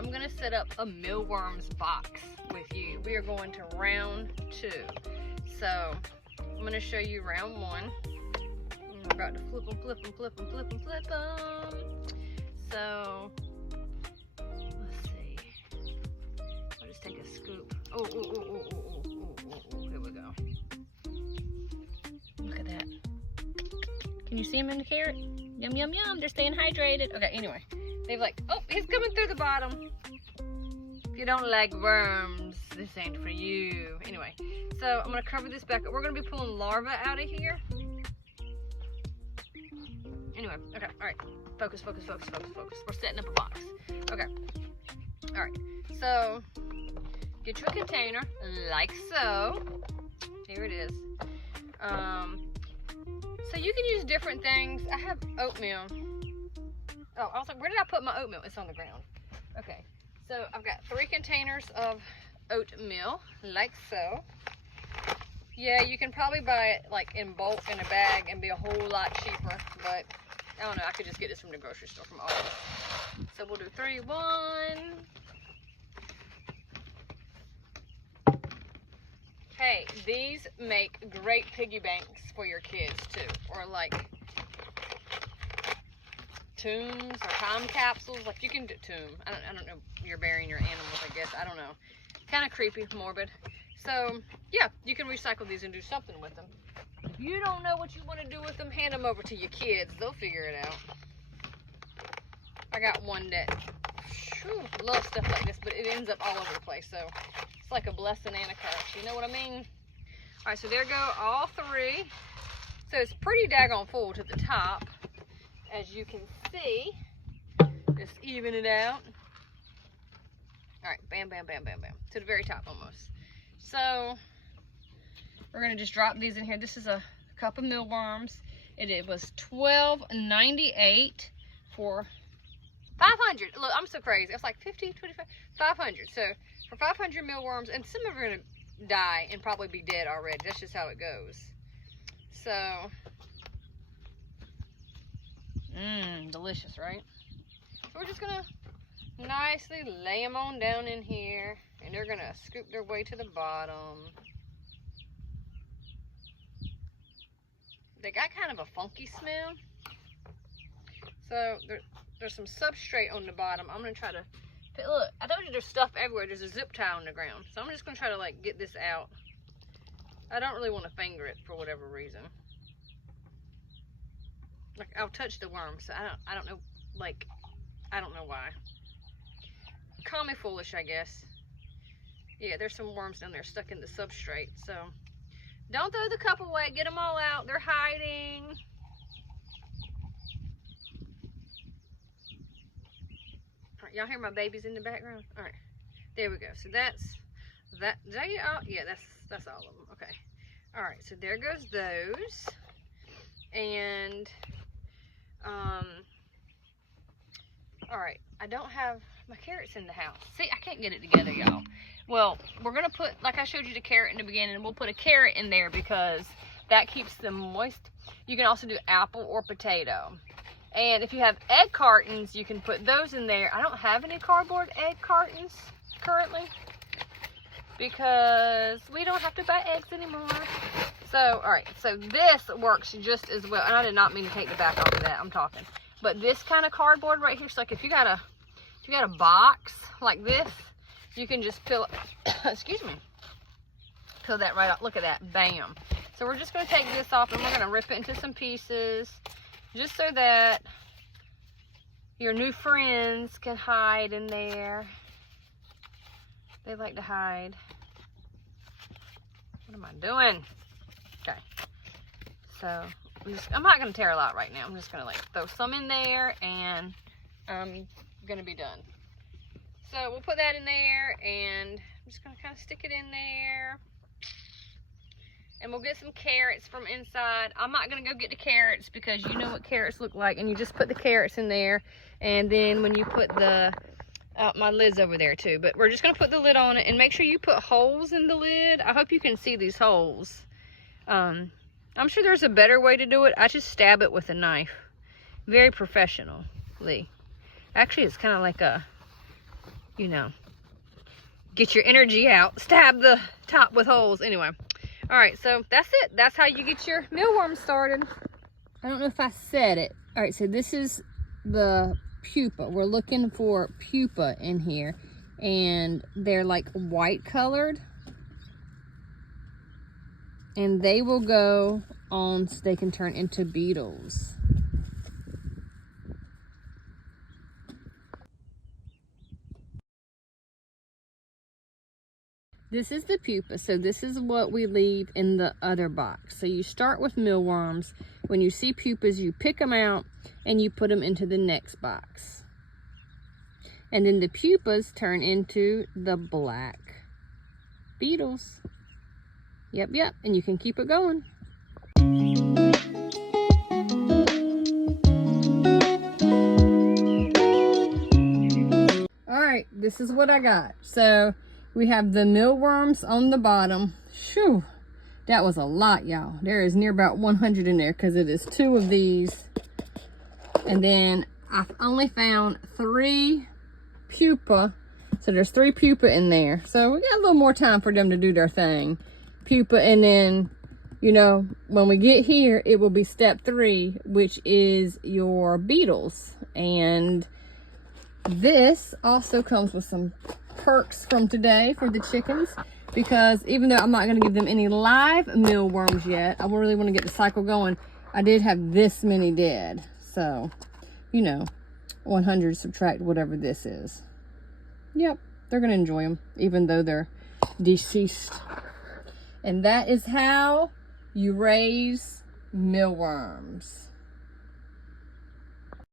I'm gonna set up a mealworms box with you. We are going to round 2. So I'm gonna show you round 1. I'm about to flip them, flip them, flip them, flip them, flip them. So let's see. I'll just take a scoop. Oh, here we go. Look at that. Can you see them in the carrot? Yum, yum, yum. They're staying hydrated. Okay, anyway. They've like, oh, he's coming through the bottom. If you don't like worms, this ain't for you. Anyway, so I'm gonna cover this back up. We're gonna be pulling larvae out of here. Anyway, okay, all right. Focus, focus, focus, focus, focus. We're setting up a box. Okay, all right. So get you a container, like so. Here it is. So you can use different things. I have oatmeal. Oh, I was like, where did I put my oatmeal? It's on the ground. Okay, so I've got 3 containers of oatmeal, like so. Yeah, you can probably buy it like in bulk in a bag and be a whole lot cheaper, but I don't know, I could just get this from the grocery store from Aldi. So we'll do 3, 1. Hey, these make great piggy banks for your kids too, or like tombs or time capsules. Like you can do tomb. I don't know. You're burying your animals, I guess. I don't know. Kind of creepy, morbid. So yeah, you can recycle these and do something with them. If you don't know what you want to do with them, hand them over to your kids. They'll figure it out. I got one that loves stuff like this, but it ends up all over the place. So it's like a blessing and a curse. You know what I mean? All right, so there go all 3. So it's pretty daggone full to the top, as you can see. Just even it out. All right, bam, bam, bam, bam, bam, to the very top almost. So we're gonna just drop these in here. This is a cup of mealworms. It was $12.98 for 500. Look, I'm so crazy. It's like 50, 25, 500. So for 500 mealworms, and some of them are gonna die and probably be dead already. That's just how it goes. So, delicious, right? So we're just gonna nicely lay them on down in here, and they're gonna scoop their way to the bottom. They got kind of a funky smell. So there's some substrate on the bottom. I'm gonna try to, look, I told you there's stuff everywhere. There's a zip tie on the ground. So I'm just gonna try to like get this out. I don't really want to finger it for whatever reason. Like I'll touch the worm, so I don't know, like, I don't know why. Call me foolish, I guess. Yeah, there's some worms down there stuck in the substrate. So don't throw the cup away. Get them all out. They're hiding. All right, y'all hear my babies in the background? All right, there we go. So that's that. Did I get all? Yeah, that's all of them. Okay. All right. So there goes those. And all right. I don't have my carrots in the house. See, I can't get it together, y'all. Well, we're gonna put, like I showed you the carrot in the beginning, and we'll put a carrot in there because that keeps them moist. You can also do apple or potato. And if you have egg cartons, you can put those in there. I don't have any cardboard egg cartons currently because we don't have to buy eggs anymore. So, all right, so this works just as well. And I did not mean to take the back off of that. I'm talking. But this kind of cardboard right here, so like if you got a box like this, you can just peel it, excuse me, peel that right off. Look at that, bam. So we're just gonna take this off and we're gonna rip it into some pieces, just so that your new friends can hide in there. They like to hide. What am I doing? Okay, so I'm not gonna tear a lot right now. I'm just gonna like throw some in there and I'm gonna be done. So we'll put that in there and I'm just gonna kind of stick it in there. And we'll get some carrots from inside. I'm not gonna go get the carrots because you know what carrots look like, and you just put the carrots in there. And then when you put the, my lid's over there too, but we're just gonna put the lid on it and make sure you put holes in the lid. I hope you can see these holes. I'm sure there's a better way to do it. I just stab it with a knife. Very professionally. Actually, it's kind of like a, you know, get your energy out. Stab the top with holes. Anyway. All right, so that's it. That's how you get your mealworms started. I don't know if I said it. All right, so this is the pupa. We're looking for pupa in here, and they're like white colored, and they will go on so they can turn into beetles. This is the pupa, so this is what we leave in the other box. So you start with mealworms. When you see pupas, you pick them out and you put them into the next box. And then the pupas turn into the black beetles. Yep, and you can keep it going. All right, this is what I got. So we have the mealworms on the bottom. Shoo, that was a lot, y'all. There is near about 100 in there because it is 2 of these. And then I've only found 3 pupa. So there's 3 pupa in there. So we got a little more time for them to do their thing. Pupa, and then, you know, when we get here, it will be step 3, which is your beetles. And this also comes with some perks from today for the chickens, because even though I'm not going to give them any live mealworms yet, I really want to get the cycle going. I did have this many dead, so you know, 100 subtract whatever this is. Yep, they're going to enjoy them even though they're deceased. And that is how you raise mealworms.